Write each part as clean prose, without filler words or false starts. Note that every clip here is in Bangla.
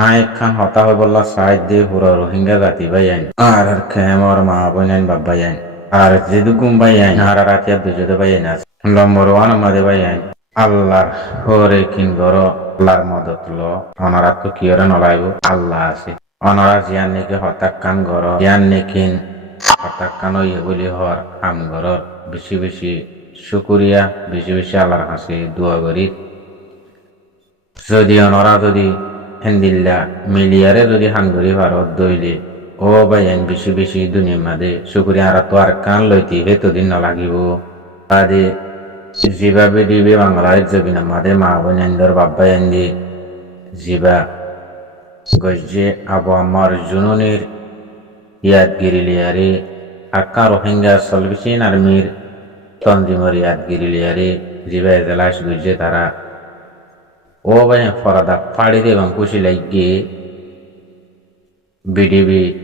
আয় খান হতা হয়ে বললা সাইড দিয়ে পুরো রোহিঙ্গা জাতি ভাই আইন আর খেমর মা বোন আইন বাবা আইন আর যেদু গুম ভাই আইন আর রাতিয়া দুজোদে ভাই আইন আছে নম্বর ওয়ান আমাদের ভাই আইন আল্লাহর হরে কিন গর আল্লাহর মদত ল অনারা তো কিয়রে নলাইব আল্লাহ আছে অনারা জিয়ান নেকি হতাক কান গর জিয়ান নেকিন হতাক কান ইয়ে বলি হর কাম গর বেশি বেশি শুকুরিয়া বেশি বেশি আল্লাহর কাছে দোয়া করি যদি অনরা যদি হেন্দিল্লা মিলিয়ারে যদি হাঙ্গুরি ভারত দইলে ও বাইন বেশি বেশি দুনিয়ার মাঝে শুকুরিয়া আর তো আর কান লইতি হেতু দিন না লাগিব আদে যেভাবে দিবে বাংলায় জবিনা মাদে মা বোনেন্দর বাব্বা এন্দি জিবা গজ্জে আবু আমার জুনুনির ইয়াদগিরিলিয়ারে আক্কা রোহিঙ্গা সলবিসিন আর্মির তন্দিমর ইয়াদগিরিলিয়ারে জিবা এজলাস গজ্জে তারা ও ভাই ফরাদা ফাড়ি দেবাং খুশি লাগিয়ে বিডিবি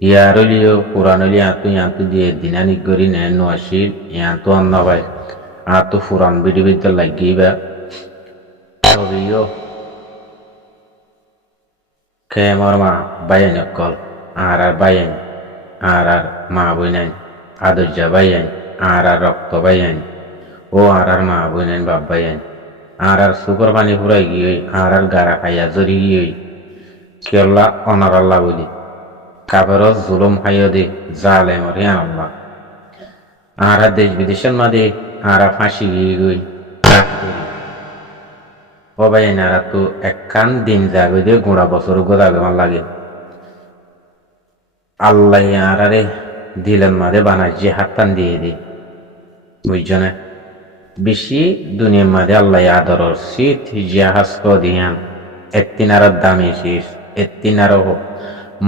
ইয়ারলিও পুরানলি আঁতু দিয়ে দিনানি গরি নেন নোয়াশিল ইয়াঁতু অন্য ভাই আঁতু ফুরান বিডিবিতে লাগিয়ে বা ছবিও খেমর মা বাইন কল আর বাইন আর মা বইনাইন আদর্জা বাইন আর রক্ত বাইন ও আর মা বইনাইন বাপ বাইন আর সুগর পানি ফুরাই গিয়ে আর গারা খাইয়া জরি গিয়ে কেল্লা অনার আল্লাহ বলি কাবের জুলুম খাইয় দে জালে মরিয়ান আল্লাহ আর দেশ বিদেশের মাঝে আর ফাঁসি গিয়ে গই ও ভাই এনারা তো একখান দিন যাবে দিয়ে গোড়া বছর গোদাবে আমার লাগে আল্লাহ আরে দিলেন মাঝে বানায় যে হাতটান দিয়ে দি বুঝছ না বেশি দুনিয়ার মাঝে আল্লাহ আদরর শীত জাহাজ দিয়ান এত্তিনার দামি শেষ এত্তিনার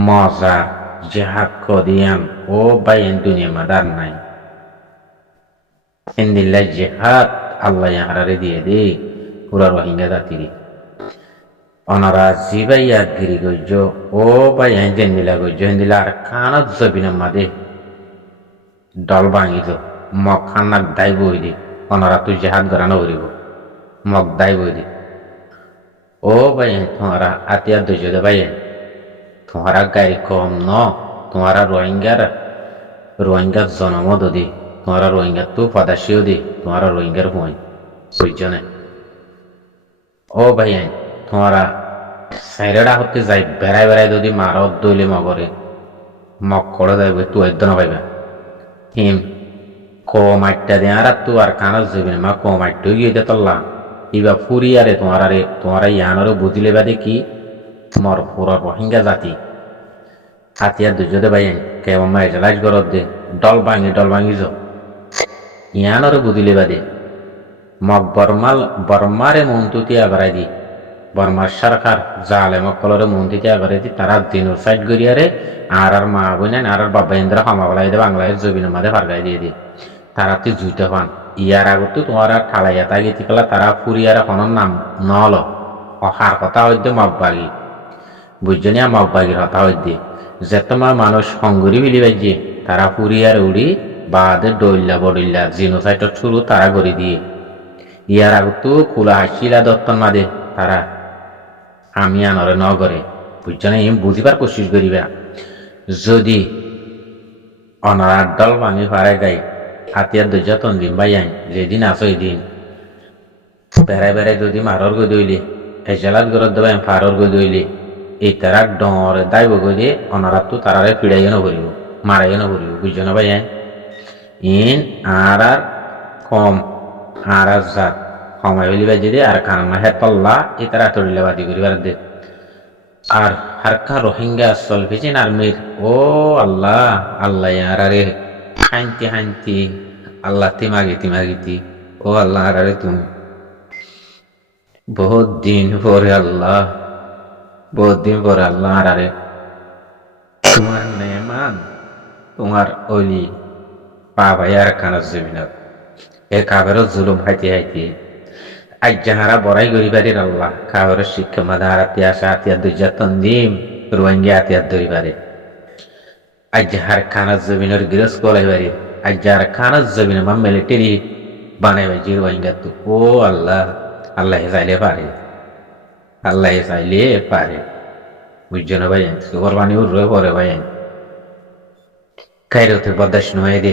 মজা জাহাজ দিয়ান ও বাইন দুনিয়ার মাঝে আর নাই হিন্দিল্লা জেহাদ আল্লাহ হারারে দিয়ে দে পুরা রোহিঙ্গা জাতির অনারা জিবাইয়া গিরি গজ্জ ও বাইন জেন্দিলা গজ্জ হিন্দিলা আর কানত জবিনের মাঝে দল ভাঙিত মগ খান্নাক দায় বই দি অনারা তুই জেহাদ গড়ানো করিব মগ দায় বই দি ও ভাই তোমারা আতিয়া ধৈর্য দে ভাই তোমারা গাড়ি কম ন তোমারা রোহিঙ্গার জন্ম দি তোমারা রোহিঙ্গার তো পদাশিও দি তোমারা রোহিঙ্গার হুঁই বুঝছ না ও ভাই তোমারা সাইরেডা হতে যাই বেড়াই বেড়াই যদি মারত দইলে মগরে মগ করে যাইবে তুই একদম পাইবা হিম কমাইটা দে আর তু আর কানত যাবি না মা কমাইটো গিয়ে দে তল্লা ইবা ফুরি আরে তোমারা ইয়ানরে বুঝিলে বাদে কি মর পুরা রোহিঙ্গা জাতি হাতিয়ার দুজদে বাইন কেমন মা এজলাইজ গরত দে ডল ভাঙি য ইয়ানরে বুঝিলে বাদে মগ বর্মারে মন্তুতি আবারাই দি বর্মার সরকার জালে মক্কলরে মন্তুতি আবারাই দি তারা দিনুর সাইড গড়িয়ারে আর মা বইনেন আর বাবা ইন্দ্রা ক্ষমাবলাই দে বাংলাদেশ জবিনের মাঝে ফারগাই দিয়ে দি তারা তুই জুইতে পান ইয়ার আগত তোমার ঠালাইয়া তাগি তিকলা তারা ফুরিয়ার এখন নাম নল অহার কথা হইতে মগবাগি বুঝজনিয়া মগবাগির কথা হইতে যে তোমার মানুষ হঙ্গুরি বিলি বাজ্যে তারা ফুরিয়ার উড়ি বাদে ডইল্লা বডইল্লা জিনোসাইটর শুরু তারা গড়ি দিয়ে ইয়ার আগত খোলা হাসিলা দত্তন মাদে তারা আমি আনরে ন করে বুঝজনে বুঝিবার কোশিশ করিবা যদি অনার দল ভাঙি ফারে গাই হাতিয়ার দৈর্য তন্দিম ভাই আইন যেদিন আসো এদিন বেড়াই বেড়াই যদি মারর গই দইলে এজালাত গরত দেবাই ফারর গই দইলে এই তারা ডরে দাইব গই দিয়ে অনারা তো তারারে পিড়াইও নকরিব মারাইও নকরিব বুঝছো না ভাই আইন ইন আর কম আর জাত কমাই বলি বাই যদি আর কানমা হে তল্লা এই তারা তরিলে বাদি করিবার দে আর হারকা রোহিঙ্গা সলফিজিন আর্মির ও আল্লাহ আল্লাহ আরে হাইন্তি আল্লাহ তিমাগিতি ও আল্লাহ আরে তুমি বহুত দিন পরে আল্লাহ আরে তোমার মেহমান তোমার অলি পা ভাই আর কানার জমিনত এ কাবেরও জুলুম হাইতে আজ যাহারা বড়াই গরিবারের আল্লাহ কাবের শিক্ষা মাধার হাতিয়ার দুইজা তন্দিম রোহিঙ্গা হাতিয়ার ধরিবারে আজ যাহার খানার জমিনের গিরস কলাইবারে আজ যাহার খানার জমিনের মা মিলিটারি বানাইবে রোহিঙ্গা তো ও আল্লাহ চাইলে পারে আল্লাহ চাইলে পারে, বুঝছো না ভাই? সুগর পানি উঠবে পরে ভাই কাইরোতে বদাস নয় দে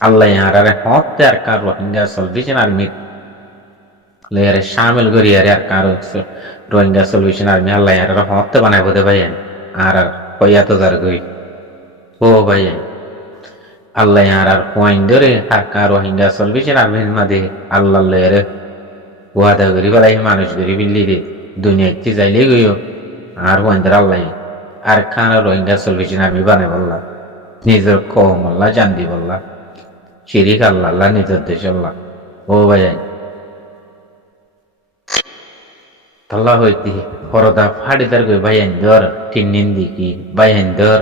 আল্লাহ আরে হতে আর কার রোহিঙ্গা সলভেশন আর্মি লেয়ারে শামিল করি আর কার রোহিঙ্গা সলভেশন আর্মি আল্লাহ আর হতে বানাই বোধে ভাই আর কইয়া তো যার গই ও ভাই আল্লাহ আর পয়েন্ট ধরে আর কার রোহিঙ্গা সলভেশন আর্মির মাঝে আল্লাহ লেয়ারে ওয়াদা করি বেলাই মানুষ করি বিল্লি রে দুনিয়াতে যাইলে গইও আর পয়েন্ট আল্লাহ আর খান রোহিঙ্গা সলভেশন আর্মি বানাই বললা নিজের কম আল্লাহ জান দি বললা শিরিক আল্লাহ আল্লাহ নিজের দেশ আল্লাহ ও ভাই তাল্লা হইতি হরদা ফাড়িদার গই বাইন দর টিন্নিন দিকি বাইন দর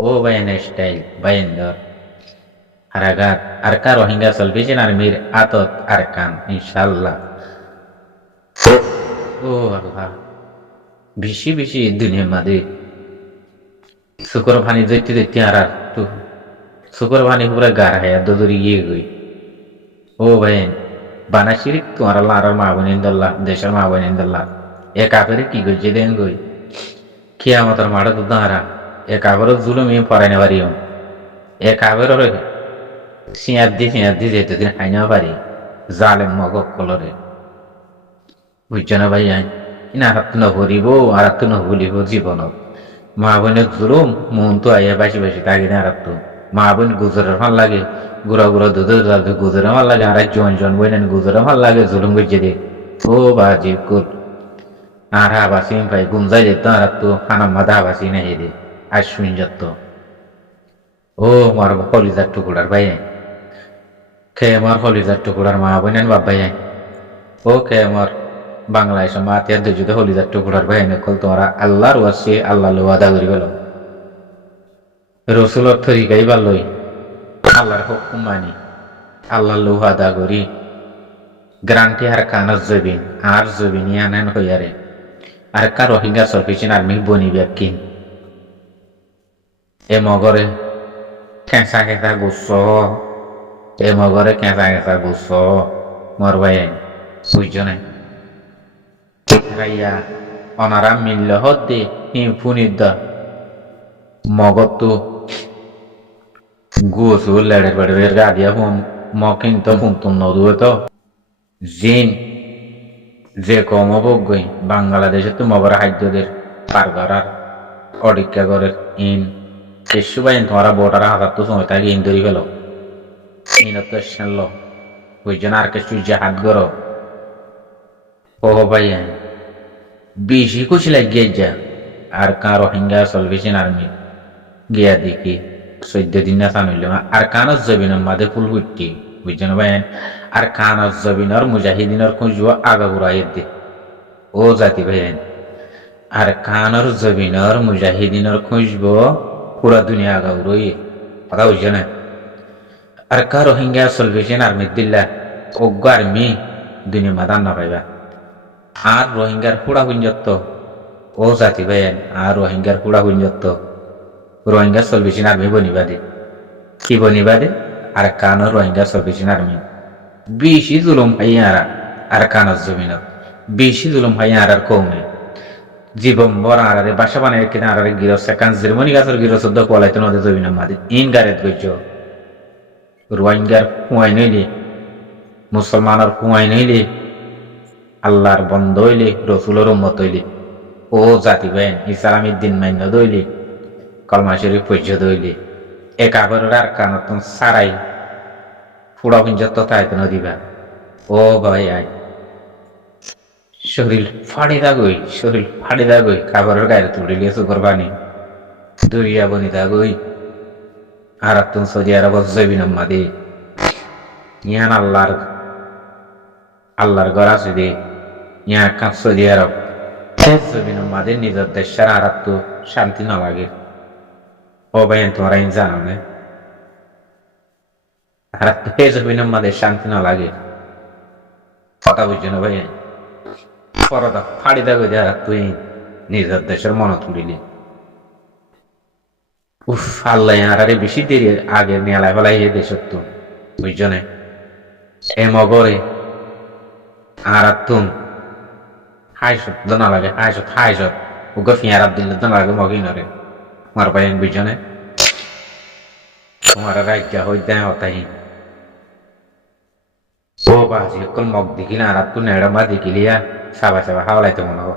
ও বাইন স্টাইল বাইন দর হারাগাত আর কার রোহিঙ্গা সলভেশন আর্মির আতত আর কান ইনশাআল্লাহ ও আল্লাহ বেশি বেশি দুনিয়ার মাঝে শুকর ভানি যেতে যেতে আর তো শুকর ভানি পুরা গার হায়া দদরি গিয়ে গই ও ভাই বানা শিরিক তোমার আল্লাহ আর মা বোনিন্দল্লাহ দেশের মা বোনিন্দল্লাহ এ কাপের কি গইছে দেন গই কিয়ামতের মাঠে তো দাঁড়া এ কাপের জুলুমি পড়াইনে পারিও এ কাপের সিঁয়ার দি যেতে হাইনা পারি জালেম মগ কলরে বুঝছো না ভাই ইনা হাত নভরিব আর হাত নভুলিব জীবনত মা বোনের জুলুম মন তো আইয়া বাসি বাসি তাগি না রাখতো মা বোন গুজরের ভাল লাগে গুড়া গুড়া দুধের যাবে গুজরে ভাল লাগে আর জন বইনেন গুজরে ভাল লাগে জুলুম গেছে দে ও বাজি কুল আর হাবাসি ভাই গুমজাই যেত আর তো খানা মাদা হাবাসি না হেদে আর শুন যত ও মার কলিজার টুকুরার ভাই খে আমার কলিজার টুকুরার মা বোনেন বাপ ভাই ও খে আমার বাংলাদেশ মাতিয়ার দুজুতে কলিজার টুকুরার ভাই নকল তোমরা আল্লাহর ওয়াসি আল্লাহ ওয়াদা করি গেল রসুলর তরিকাই ভালোই আল্লাহর হুকুম মানি আল্লাহ ওয়াদা করি গ্রান্টি আর কানার জবিন আর জবিন আনেন হইয়ারে আর কার রোহিঙ্গা সরফিসিন আর্মি বনি ব্যাকিন এ মগরে কেঁচা কেঁচা গুচ্ছ এ মগরে কেঁচা কেঁচা গুচ্ছ মর ভাই বুঝছো না রাইয়া অনারা মিলল হদ্দে ফুনিদ্দ মগতো গুসু লেড়ের বেড়ের গাদিয়া ফোন মকিন তো ফোন তো নদুয়ে তো জিন যে কম অবজ্ঞই বাংলাদেশে তো মবার খাদ্যদের পার করার অডিক্ষা করে ইন এসু বাইন তোমারা বোটার হাজার তো সময় থাকে ইন ধরি ফেলো ইনত সেনল বুঝছেন আর কে সূর্য হাত গরো ও ভাই বেশি কুছ লাগিয়ে যা আর কার রোহিঙ্গা সলভেশন আর্মি গিয়া দেখি 14 দিন না সামিল আর কানস জবিনের মাঝে ফুল ফুটটি বুঝছেন ভাই আর কানস জবিনর মুজাহিদিনের খুঁজব আগা ঘুরাই দে ও জাতি ভাই আর কানর জবিনর মুজাহিদিনের খুঁজব পুরা দুনিয়া আগা ঘুরই কথা বুঝছো না আর কার রোহিঙ্গা সলভেশন আর্মি দিল্লা অজ্ঞ আর্মি দুনিয়া মাদান না পাইবা আর রোহিঙ্গার হুড়া গুঞ্জত্ব ও জাতি ভাই আর রোহিঙ্গার হুড়া গুঞ্জত্ব রোহিঙ্গা সলভেশন আর্মি বনিবা দে কি বনিবা দে আর কানো রোহিঙ্গা সলভেশন আর্মি বেশি জুলুম হাইয়ারা আর কানোর জমিনত বেশি জুলুম হাইয়ার আর কৌমে জীবন বর আরে বাসা বানায় কিনা আরে গিরস সেকান জার্মানি গাছের গিরস উদ্যোগ পলাইতে নদী জমিনের মাঝে ইন গারেত গজ্জ রোহিঙ্গার কুয়াই নইলে মুসলমানের কুয়াই নইলে আল্লাহর বন্ধ হইলে রসুলের উম্মত হইলে ও জাতি বেন ইসলামের দিন মান্য দইলে কলমা শরীফ পর্যন্ত হইলে এক আবরের আর কানতন সারাই ফুড়া পিঞ্জত তাইত নদীবা ও ভাই আই শরীর ফাড়ি দাগই কাবরের গায়ে তুলে লিয়ে সুগর বানি দরিয়া বনি দাগই আর তুন সৌদি আরব জবিন মাদি ইয়ান আল্লাহর ঘর আছে দে ইয়া কাজ সৌদি আরব জবিন মাদি নিজের দেশের আর তো শান্তি না লাগে ও ভাই তোমরা জানো না আর তো জবিন মাদি শান্তি না লাগে কথা বুঝছো না ভাই পরদা ফাড়ি দাগো যা তুই নিজের দেশের মন তুলিলি উফ আল্লাহ আরে বেশি দেরি আগে মেলায় ফেলাই এ দেশত তো বুঝছো না এ মগরে আর তুম হাইসত দনা লাগে হাইসত উগো ফিয়ার আব্দুল্লাহ দনা লাগে মগি নরে মার পাইন বিজনে তোমার রাজ্য হইতে হতাই ও বাজি কল মগ দিকিলা আর তু নেড়মা দিকিলিয়া সাবা সাবা হাওলাইতে মনে হো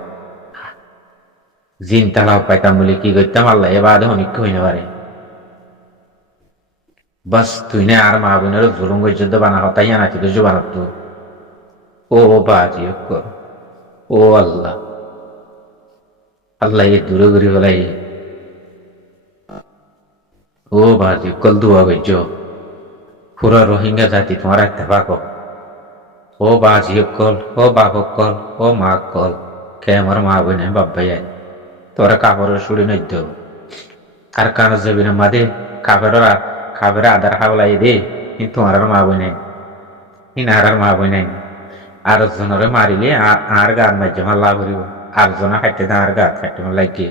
জিন তালাও পাইতাম বলে কি করতাম আল্লাহ এবার অনেক হইনে পারে বাস তুই না আর মা বোনের জুলুম গজ্জত বানা হতাই আনাচ্ছি তো জুবানত তো ও বাজি কর ও আল্লাহ আল্লাহ এ দূরে ঘুরি বলাই ও বাজি কল দুয়া গজ্জ পুরা রোহিঙ্গা জাতি তোমার একটা পাক ও বাজি কল ও বাপ কল ও মা কল কে আমার মা বোনে বাব্বাই তোরা কাপড়ের সুড়ি নদ্য আর কান যাবি না মাদে কাপড়ের আধার হাওলাই দে তোমার মা বোনে আর মা বোনে আর জনরে মারিলে আর গান মাঝে মাল্লা করিব আর জনা খাইতে আর গাত খাইতে মাল লাগে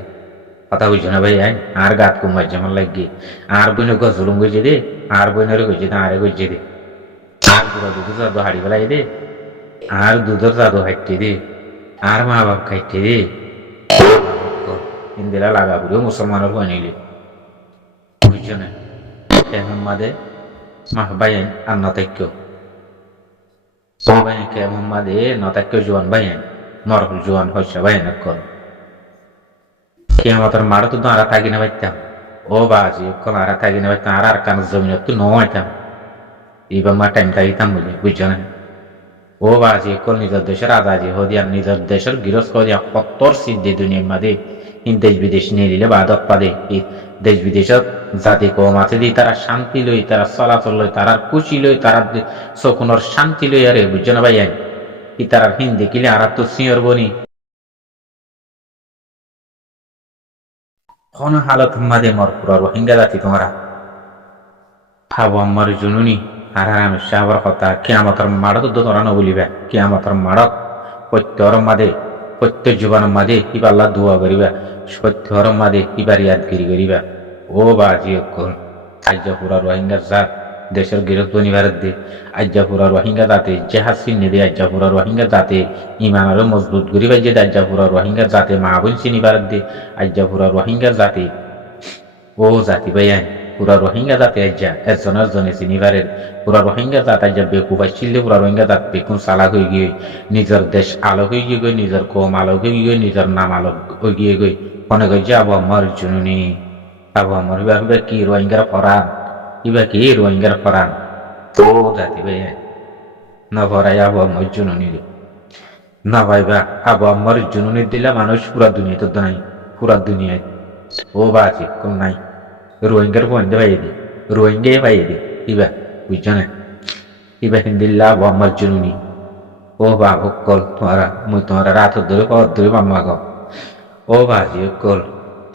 কথা বুঝছো না ভাই আর গাত কুম মাঝে মাল লাগে আর বইনে গজলুম গেছে দে আর বইনের গেছে দে আরে গেছে দে আর গুড়া দুধ জাদু হাড়ি বেলাই দে আর দুধের জাদু হাইতে দে আর মা বাপ খাইতে দে ইন্দিরা লাগা বুড়ো মুসলমানের হয়ে নিলে বুঝছো না কেমন মাদে মাহ বাইন আর নতাক্য বাইন কেমন মাদে নতাক্য জোয়ান বাইন নরকুল জোয়ান হচ্ছে বাইন কল কেমন মারো তো আরা থাকি না পাইতাম ও বাজি কল আরা থাকি না পাইতাম আর কান জমিন তো নইতাম এবার মা টাইম থাকিতাম বলে বুঝছো না ও বাজি কল নিজের দেশের আজাদি হদিয়া নিজের দেশের গৃহস্থ হদিয়া সত্তর সিদ্ধি দুনিয়ার মাদে দেশ বিদেশ নিয়ে নিলে বাদত পাদে দেশ বিদেশত জাতি কম আছে দি তারা শান্তি লই তারা চলাচল লই তারা খুশি লই তারা শকুনের শান্তি লই আরে বুঝছো না ভাই ই তারা হিন্দি কিলে আর তো সিঁয়র বনি কোন হালত মাদে মর পুরা রোহিঙ্গা জাতি তোমরা ভাবো আমার জুনুনি আর আমি সাবর কথা কেয়ামতের মাড়ত তো তোরা নবলিবা কেয়ামতের মাড়ত প্রত্যের মাদে প্রত্যেক জীবনের মাঝে ইবা আল্লাহ দোয়া করিবা সত্যর মাঝে ইবার ইয়াদগিরি করিবা ও বাজি কর আজ্জা পুরা রোহিঙ্গা জাত দেশের গৃহস্থ নিবারের দে আজ্জা পুরা রোহিঙ্গা জাতে জেহাজ চিনে দে আজ্জা পুরা রোহিঙ্গা জাতে ইমানের মজবুত করিবা যে আজ্জা পুরা রোহিঙ্গা জাতে মা বোন চিনিবার দে আজ্জা পুরা রোহিঙ্গা জাতে ও জাতি ভাইয়া পুরা রোহিঙ্গা জাতে আজ্জা একজনে চিনিবারের পুরা রোহিঙ্গা জাত আজ্জা বেকুবাই চিনলে পুরা রোহিঙ্গা জাত বেকুন চালাক হয়ে গিয়ে নিজের দেশ আলো হয়ে গিয়ে গই নিজের কম আলো হয়ে গিয়ে নিজের নাম আলো হয়ে গিয়ে গই মনে করি যে আবু আমার জুনুনি আবু আমার ইবা কি রোহিঙ্গার ফরান ইবা কি রোহিঙ্গার ফরান ও জাতি ভাইয়া না ভরাই আবু আমার জুনুনি না ভাইবা আবু আমার জুনুনি দিলে মানুষ পুরা দুনিয়া তো নাই পুরা দুনিয়ায় ও বাজি কোন নাই রোহিঙ্গার পয়েন্টে পাইয়ে দি রোহিঙ্গাই পাইয়ে দি ইবা বুঝছো না ইবা হিন্দিল্লা আবু আমার জুনুনি ও বাবু কল তোমারা রাত ধরে পথ ধরে মাম্মা গো ও বাজি কল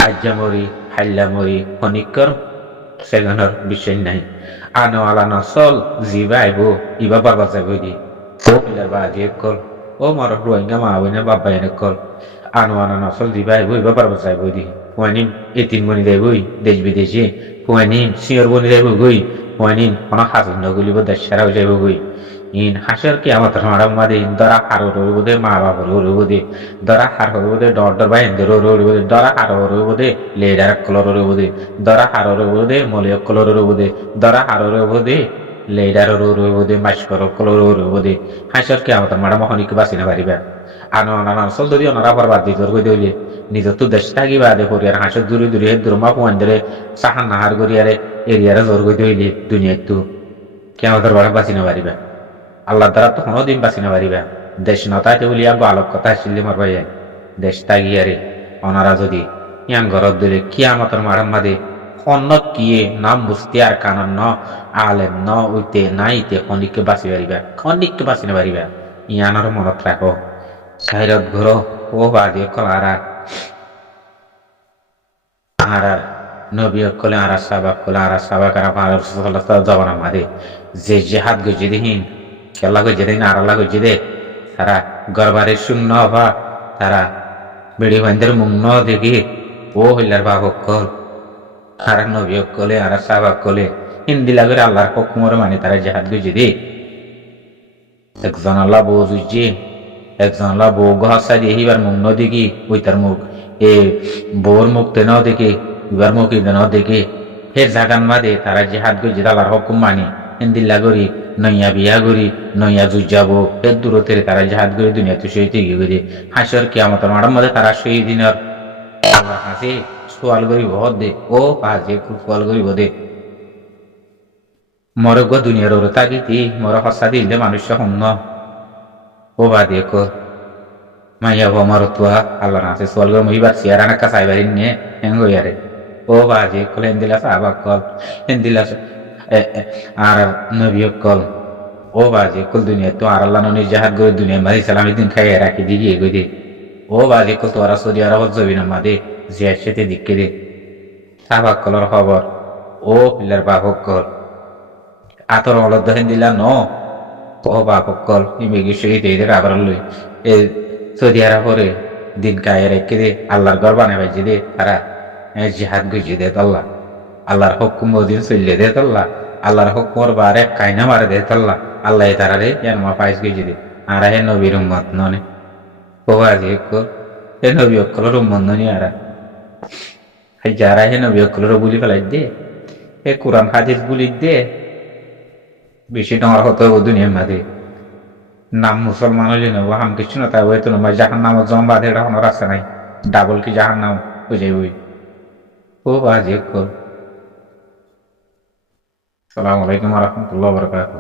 আজ্জা মরি হাল্লা মরি ফনিকর সেখানের বিষয় নাই আনো আলানো চল জিবা আইব ইবা বাবা যাইব দি ও পিলার বাজি কল ও মর রোহিঙ্গা মা বইনা বাবা এনে কল আনো আলানো চল জিবা আইব ইবা বাবা যাইব দি পুয়ানিম এতিন বনি যাইব দেশ বিদেশে পুয়ানিম সিয়র বনি যাইব গই পুয়ানিম অনেক হাসন নগুলিব দেশ সারাও যাইব গই ইন হাসের কি আমার মারাম মাদে দরা হার রইবদে মা বাবা রইবদে দরা হার রইবদে ডর বাই এন্দ রইবদে দরা হার রইবদে লেডার কলর রইবদে দরা হার রইবদে মলিয় কলর রইবদে দরা হার রইবদে লেডার রইবদে মাস্কর কলর রইবদে হাসের কি আমার মারাম হনিক বাসিনা পারিবা আনো আনা আসল যদি ওনারা বরবাদ দিতর কই দিলে নিজের তো দেশ থাকি বাদে করি আর হাসের দূরে দূরে দ্রমা পয়েন্টরে সাহান নাহার করি আরে এরিয়ারে জোর কই দিলে দুনিয়ায় তো কে আমাদের বড় বাসিনা পারিবা আল্লাহ দ্বারা তো কোনোদিন বাঁচি না পারিবা দেশ নতাইতে বলি আগে আলোক কথা আসলে মার ভাই দেশ তাগিয়ারে ওনারা যদি ইয়াং ঘরত দিলে কি আমাদের মারাম মাদে অন্য কিয়ে নাম বুঝতে আর কানান ন আলেম ন উইতে নাইতে খনিককে বাঁচি পারিবা খনিককে বাঁচি না পারিবা ইয়ানোর মনত রাখো খাইরত ঘর ও বাদে কলারা আর নবী কলে আর সাবাক আর জবানা মাদে যে জেহাদ গজে দিহীন খেলা গজে দিন আর আল্লাহ গজে দে তারা গরবারে শূন্য হবা তারা বেড়ি বান্ধের মুখ ন দেখি ও হইলার বাপ কল আর নবী কলে আর সাবাক কলে হিন্দি লাগে আল্লাহর হুকুমর মানে তারা জেহাদ গজে দে একজন আল্লাহ বুঝে একজন হলো বউ গহসা দিয়ে হিবার মুখ ন দেখি ওই তার মুখ এ বউর মুখ তেনাও দেখে এবার মুখ তেনাও দেখে ফের জাগান মাদে তারা যে হাত গজি তালার হকুম মানি হিন্দিল্লা করি নইয়া বিয়া করি নইয়া জুই যাবো ফের দূরতের তারা যে হাত গড়ি দুনিয়া তো শহীদ গিয়ে গিয়ে হাসর কিয়ামতের মাঠের মধ্যে তারা শহীদ দিনের হাসি সোয়াল করি বহুত দে ও হাসে খুব সোয়াল করিব দে মরে গো দুনিয়ার ওর তাগিতি মরে হসা দিলে মানুষ শূন্য ও বা দেখো মাইয়া আমার তুয়া আল্লাহ নাসে সোয়াল করে মহিবার সিয়ারা না কাসাই বাড়ি নিয়ে হেঙ্গ ইয়ারে ও বাজে কল হেন্দিলা সাহাবা কল হেন্দিলা আর নবী কল ও বাজে কল দুনিয়া তো আর আল্লাহ ননি জাহাদ করে দুনিয়া মারি সালাম দিন খাইয়ে রাখি দিয়ে গই দে ও বাজে কল তোরা সৌদি আরব জবি না মাদে জিয়ার সাথে দিকে দে সাহাবা কলর খবর ও পিলার বাপক কল আতর অলদ হেন্দিলা ন ও বাপক কল ইমেগি শহীদ এই আবার লই এ সৌদি আরবরে দিন খাইয়ে রেখে দে আল্লাহর ঘর বানাই বাজি দে তারা জিহাদ গুজি দে আল্লাহ আল্লাহর হুকুম দিন চললে দে আল্লাহ আল্লাহর হুকুমর বারে কাইনা মারে দে আল্লাহ আল্লাহ তারারে মা পাইস গুজি দে আর হে নবীর উম্মত ননে ও আজি কো হে নবী অকলর উম্মত ননি আর যারা হে নবী অকলর বুলি ফেলাই দে হে কোরআন হাদিস বুলি দে বেশি ডর হতো দুনিয়ার মাঝে নাম মুসলমান হইলে নেবো হাম কিছু না তাই হয়তো না জাহান নাম জম্বা দে এটা কোনো রাস্তা নাই ডাবল কি জাহান নাম বুঝে বই ও বাজে কর সালাম আলাইকুম রহমতুল্লাহ বরকাত